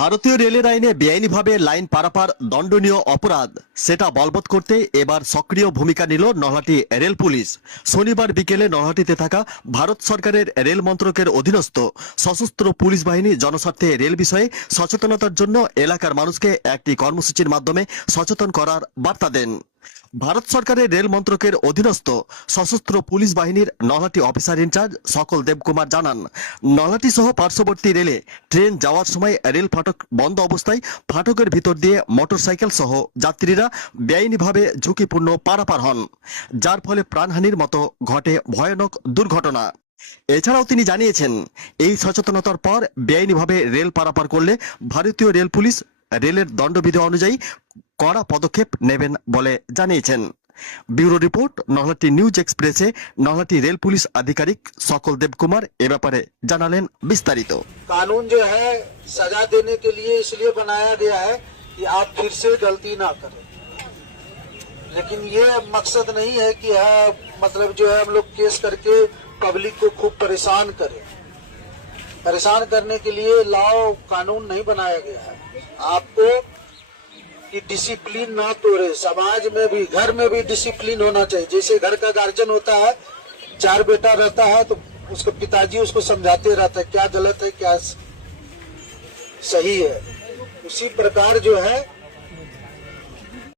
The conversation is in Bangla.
ভারতীয় রেলের আইনে বেআইনিভাবে লাইন পারাপার দণ্ডনীয় অপরাধ, সেটা বলবৎ করতে এবার সক্রিয় ভূমিকা নিল নলহাটি রেল পুলিশ। শনিবার বিকেলে নলহাটিতে থাকা ভারত সরকারের রেল মন্ত্রকের অধীনস্থ সশস্ত্র পুলিশ বাহিনী জনস্বার্থে রেল বিষয়ে সচেতনতার জন্য এলাকার মানুষকে একটি কর্মসূচির মাধ্যমে সচেতন করার বার্তা দেন। ভারত সরকারের রেল মন্ত্রকের অধীনস্থ সশস্ত্র পুলিশ বাহিনীর নলহাটি অফিসার ইনচার্জ সকল দেবকুমার জানান, নলহাটি সহ পার্শ্ববর্তী রেলে ট্রেন যাওয়ার সময় রেল ফাটক বন্ধ অবস্থায় ফাটকের ভিতর দিয়ে মোটরসাইকেল সহ যাত্রীরা বেআইনিভাবে ঝুঁকিপূর্ণ পারাপার হন, যার ফলে প্রাণহানির মতো ঘটে ভয়ানক দুর্ঘটনা। এছাড়াও তিনি জানিয়েছেন, এই সচেতনতার পর বেআইনিভাবে রেল পারাপার করলে ভারতীয় রেল পুলিশ রেলের দণ্ডবিধি অনুযায়ী কড়া পদক্ষেপ নেবেন বলে জানিয়েছেন ব্যুরো রিপোর্ট নলহাটি নিউজ এক্সপ্রেসে নলহাটি রেল পুলিশ আধিকারিক সকল দেবকুমার এ ব্যাপারে জানালেন বিস্তারিত कानून जो है सजा देने के लिए इसलिए बनाया गया है कि आप फिर से गलती ना करें लेकिन ये मकसद नहीं है कि हाँ मतलब जो है हम लोग केस करके पब्लिक को खूब परेशान करें परेशान करने के लिए लॉ कानून नहीं बनाया गया है। आपको कि डिसिप्लिन ना तोड़े। समाज में भी, घर में भी डिसिप्लिन होना चाहिए। जैसे घर का गार्जियन होता है, चार बेटा रहता है तो उसके पिताजी उसको समझाते रहता है, क्या गलत है, क्या सही है। उसी प्रकार जो है